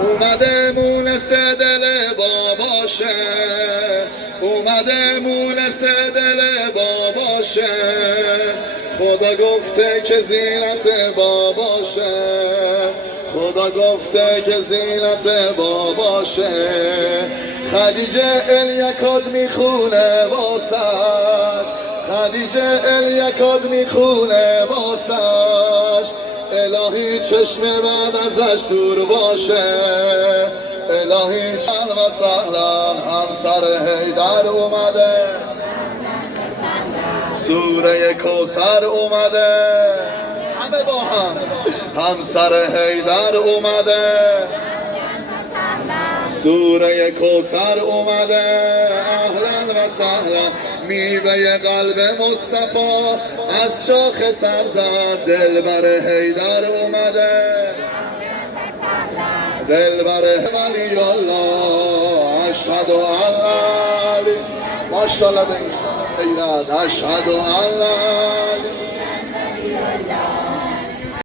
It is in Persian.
اومده مونس دل باباشه، اومده مونس دل باباشه، خدا گفته که زینت باباشه، خدا گفته که زینت باباشه. خدیجه الیکاد میخونه واسش، خدیجه الیکاد میخونه واسش، الهی چشم بعد ازش دور باشه، الهی چند و سهلا. همسر حیدر اومده، سوره کوثر اومده، همه با هم. همسر حیدر اومده، سوره کوثر اومده، اهلا و سهلا. میوه قلب مصطفی از شاخ سر زد، دلبر حیدر اومده، دلبر ولی الله. اشهد ان علی، ماشاءالله به این غیرت. اشهد ان علی